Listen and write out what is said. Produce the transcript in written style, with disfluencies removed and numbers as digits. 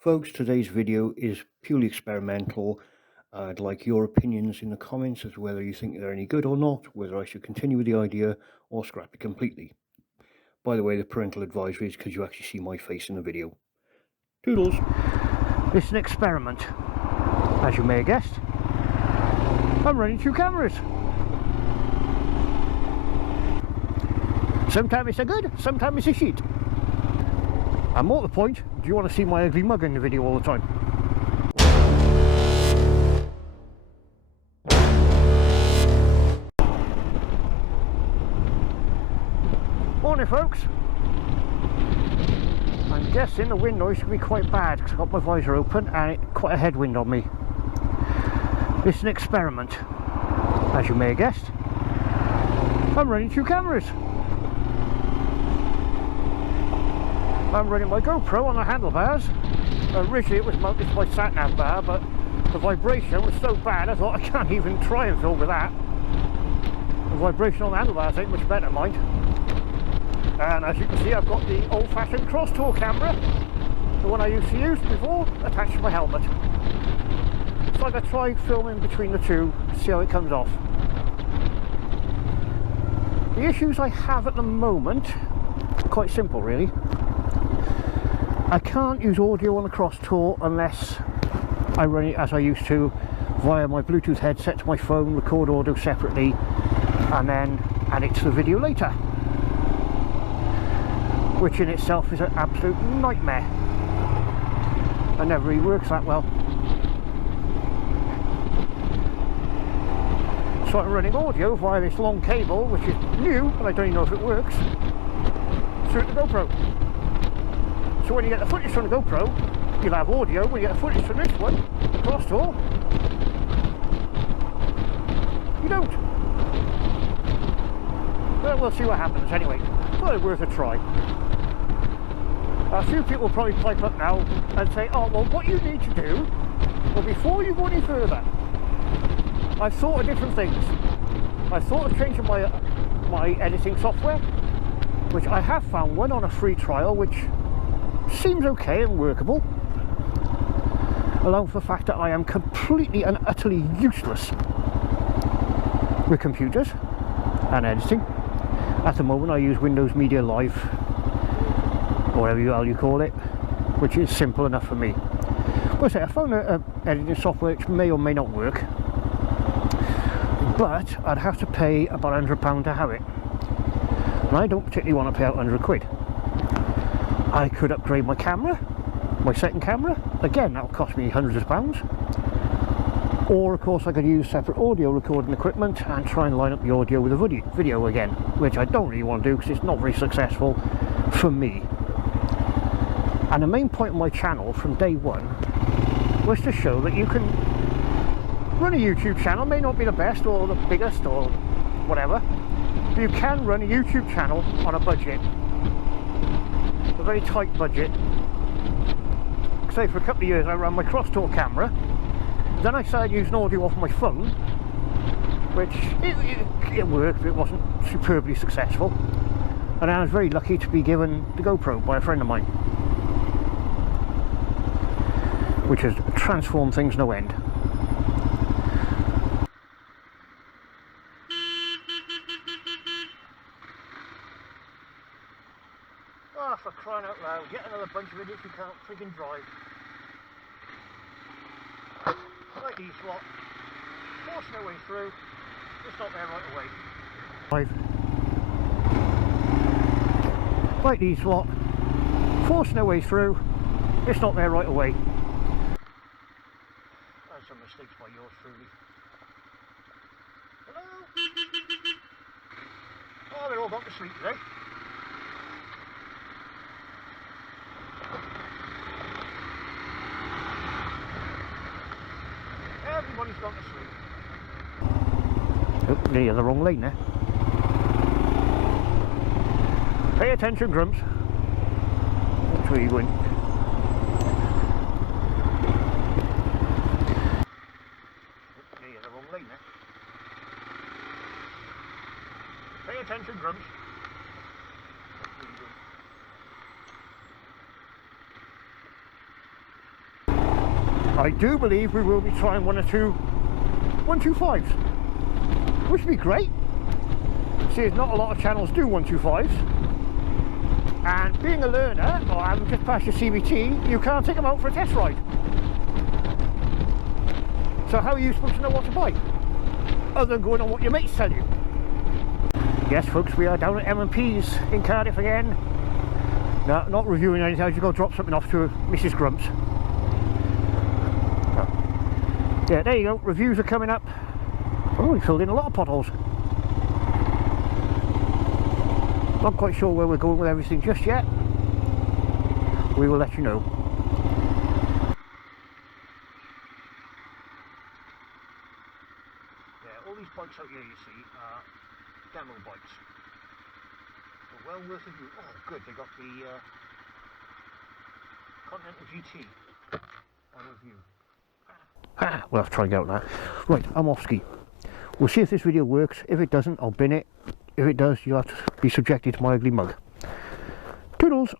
Folks, today's video is purely experimental. I'd like your opinions in the comments as to whether you think they're any good or not, whether I should continue with the idea or scrap it completely. By the way, the parental advisory is because you actually see my face in the video. Toodles! It's an experiment. As you may have guessed, I'm running two cameras. Sometimes it's a good, sometimes it's a shit. And more to the point, do you want to see my ugly mug in the video all the time? Morning folks! I'm guessing the wind noise should be quite bad because I've got my visor open and quite a headwind on me. This is an experiment. As you may have guessed, I'm running two cameras. I'm running my GoPro on the handlebars. Originally it was mounted to my sat-nav bar, but the vibration was so bad I thought I can't even try and film with that. The vibration on the handlebars ain't much better, mind. And as you can see, I've got the old-fashioned Crosstour camera, the one I used to use before, attached to my helmet. So I'm going to try filming between the two, see how it comes off. The issues I have at the moment, quite simple really. I can't use audio on the Crosstour unless I run it as I used to via my Bluetooth headset to my phone, record audio separately and then add it to the video later, which in itself is an absolute nightmare and never really works that well. So I'm running audio via this long cable, which is new but I don't even know if it works, through the GoPro. So when you get the footage from the GoPro, you'll have audio. When you get the footage from this one, the Crosstour, you don't. Well, we'll see what happens anyway. Well, it's worth a try. A few people will probably pipe up now and say, oh, well, what you need to do, well, before you go any further, I've thought of different things. I've thought of changing my editing software, which I have found one on a free trial, which seems okay and workable, along with the fact that I am completely and utterly useless with computers and editing. At the moment I use Windows Media Live, or whatever you call it, which is simple enough for me. But I found an editing software which may or may not work, but I'd have to pay about £100 to have it, and I don't particularly want to pay out 100 quid. I could upgrade my camera, my second camera, again that will cost me hundreds of pounds, or of course I could use separate audio recording equipment and try and line up the audio with the video again, which I don't really want to do because it's not very successful for me. And the main point of my channel from day one was to show that you can run a YouTube channel, may not be the best or the biggest or whatever, but you can run a YouTube channel on a budget. A very tight budget. Say for a couple of years I ran my Crosstour camera, then I started using audio off my phone, which it worked, but it wasn't superbly successful, and I was very lucky to be given the GoPro by a friend of mine, which has transformed things no end. Oh, for crying out loud, get another bunch of idiots who can't freaking drive. Like these lot, forcing their way through, just not there right away. Like these lot, forcing their way through, it's not there right away. That's some mistakes by yours truly. Hello? Oh, they're all gone to sleep today. Everybody's gone to sleep. Oh, nearly in the wrong lane there. Pay attention, Grumps. Which way are you going? Oh, nearly in the wrong lane there. Pay attention, Grumps. Which way are you going? I do believe we will be trying one or two 125s, which would be great. See, there's not a lot of channels do 125s, and being a learner, or having just passed your CBT, you can't take them out for a test ride. So how are you supposed to know what to buy, other than going on what your mates tell you? Yes folks, we are down at M&P's in Cardiff again. No, not reviewing anything, I just go drop something off to Mrs. Grumps. Yeah, there you go, reviews are coming up. Oh, we filled in a lot of potholes. Not quite sure where we're going with everything just yet. We will let you know. Yeah, all these bikes out here you see are demo bikes. But well worth a view. Oh good, they got the Continental GT on review. We'll have to try and get out now. Right, I'm off ski. We'll see if this video works. If it doesn't, I'll bin it. If it does, you'll have to be subjected to my ugly mug. Toodles!